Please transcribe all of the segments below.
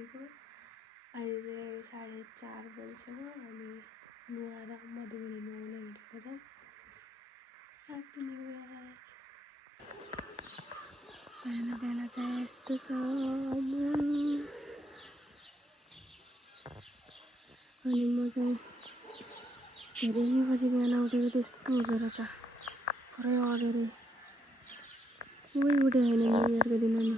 उठेको अहिले चाहिँ 4:30 बजिसक्यो हामी नुहाएर मधुबनी नुहाउन हिँडेको छौँ ह्याप्पी न्यु इयर बिहान चाहिँ यस्तो छ अनि म चाहिँ धेरै बजी बिहान उठेको त्यस्तो हुँदो रहेछ पुरै अँधेरै कोही उठेको छैन न्यु इयरको दिन अनि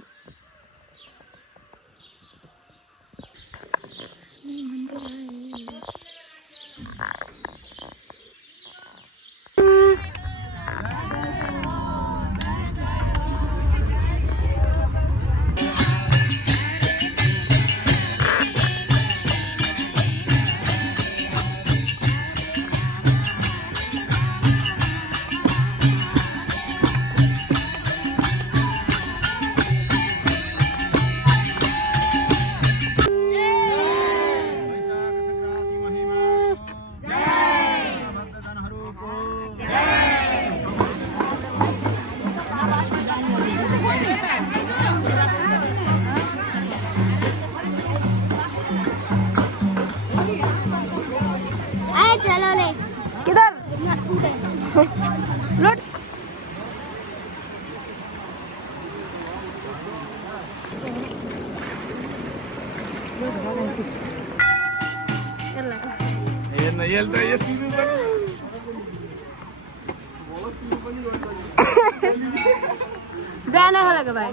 बिहान खालेको भाइ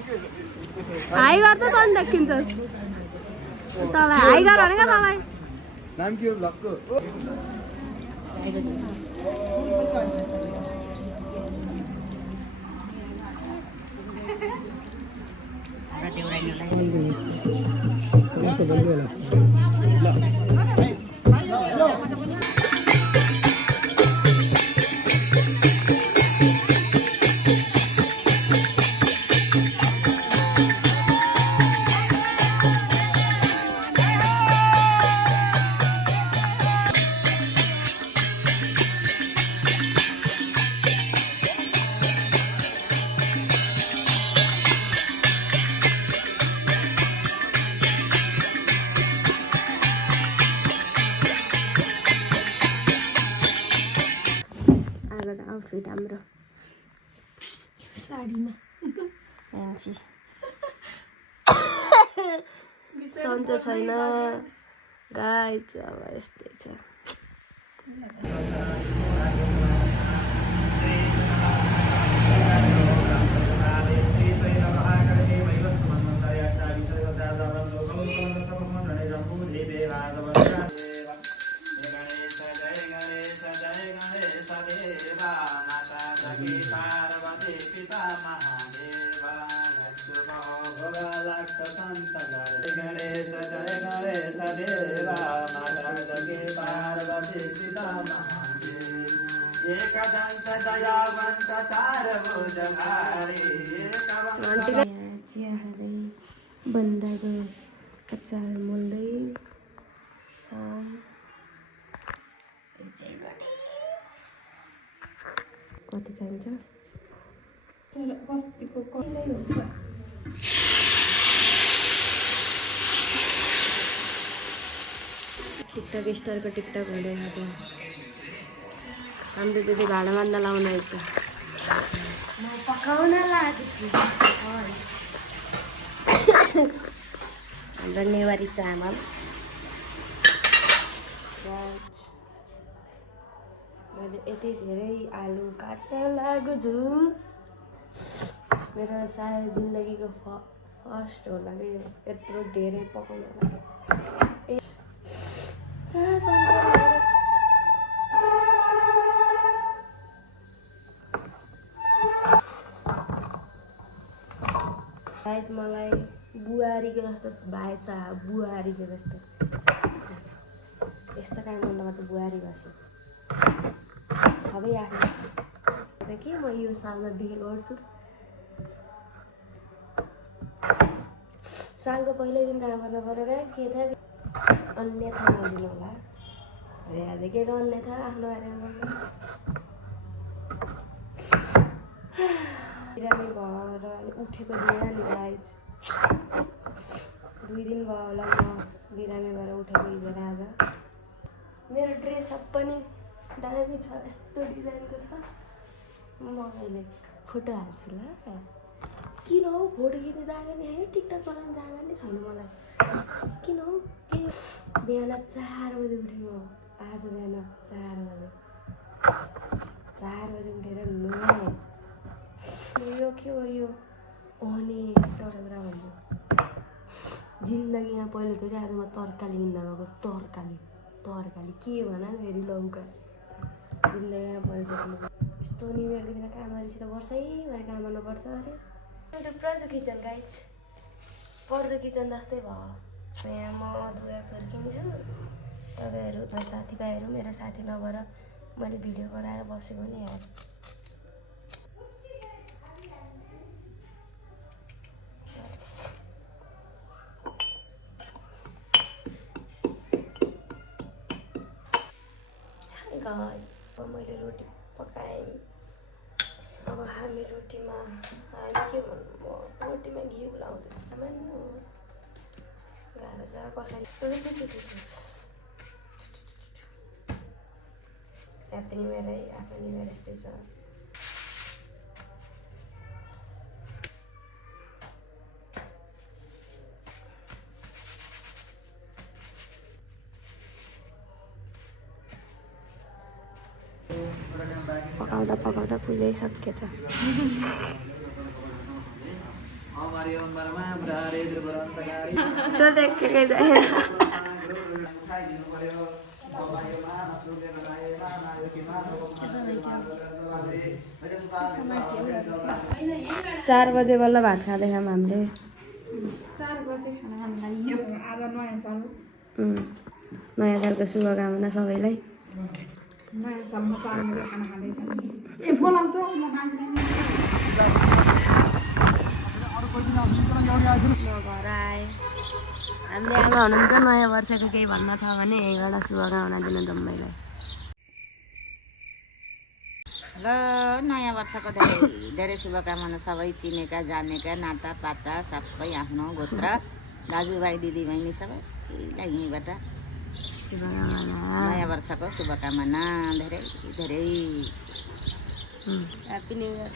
हाई गर्दा त अनि देखिन्छस् तँलाई हाई गर भनेको तँलाई नाम के हो ब्लगको आउटफिट हाम्रो साडीमा फ्यान्सी सन्चो छैन गाइज अब यस्तै छ चिया खाँदै बन्दाको अचार मोल्दै छ कति चाहिन्छ बस्तीको कहिल्यै हुन्छ टिकटक स्टारको टिकटक हुँदैन त्यो हाम्रो दिदी भाडा मान्न लाउन आइछ म पकाउन लागेको छु हाम्रो नेवारी चामल मैले यति धेरै आलु काट्न लागेको छु मेरो सायद जिन्दगीको फर्स्ट होला कि यत्रो धेरै पकाउन लाग्यो सायद मलाई बुहारीको जस्तो भाइछ बुहारीको जस्तो यस्तो काम गर्नमा चाहिँ बुहारी बस्यो सबै आफ्नो के म यो सालमा बिहे गर्छु सालको पहिल्यै दिन काम गर्न पर्यो गाइस के थाहा अन्यथा नदिनु होला अरे आज के को अन्यथा आफ्नो बारेमा बोल्नु बिरामी भएर उठेको दिन नि गाइस 2 दिन भयो होला म बिरामीबाट उठेको हिजो आज। मेरो ड्रेसअप पनि दामी छ, यस्तो डिजाइनको छ। म अहिले फोटो हाल्छु ल। किन हौ फोटो खिच्ने जग्गा नि है, टिकटक बनाउने जग्गा नि छैन मलाई। किन हौ के बिहान 4 बजे उठेँ म आज। बिहान 4 बजे उठेर नुहाएँ। यो के हो यो? अनि एउटा कुरा भन्छु, जिन्दगीमा पहिलोचोटि आज म तरकारी किन्न गएको। तरकारी के भन न फेरि लौका। जिन्दगीमा पहिलोचोटि यस्तो न्यु इयरको दिन काम गरेपछि त वर्षैभरि काम गर्नुपर्छ अरे। थुप्रो छ किचन गाइज, पर्दो किचन जस्तै भयो। यहाँ म अदुवा फर्किन्छु, तपाईँहरू साथीभाइहरू मेरो साथी नभएर मैले भिडियो बनाएर बसेको नि यार। गाइस अब मैले रोटी पकाएँ। अब हामी रोटीमा के भन्नु, रोटीमा घिउ लाउँदैछ। मान्नु गाह्रो छ कसरी। ह्याप्पी न्यु इयर है, आफ्नो न्यु इयर यस्तै छ। पकाउँदा पुगिसकेछ। त देखेकै छैन। 4 बजे बल्ल भात खाँदैछौँ हामीले। 4 बजे खाना खाँदा यो आज नयाँ साल। नयाँ सालको शुभकामना सबैलाई। नयाँ सालमा 4 बजे खाना खाँदैछौँ। ए बोलाउ त म खाँदैन। घर आएँ। हामीले आमा हुनुहुन्छ, नयाँ वर्षको केही भन्न छ भने यहीँबाट शुभकामना दिनु जम्मैलाई। ल नयाँ वर्षको धेरै धेरै शुभकामना सबै चिनेका जानेका नातापाता सबै आफ्नो गोत्र दाजुभाइ दिदीबहिनी सबैलाई यहीँबाट नयाँ वर्षको शुभकामना धेरै धेरै। Happy new year.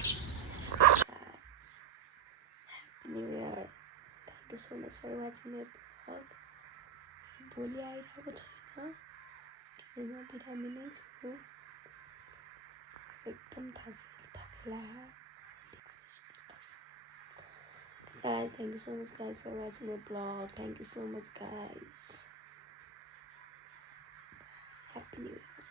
New year. Thank you so much for watching my blog. भोलि आइरहेको छैन किनभने म बिरामी नै छु। एकदम थकेला guys. Thank you so much guys for watching my vlog. Thank you so much guys. Happy New Year.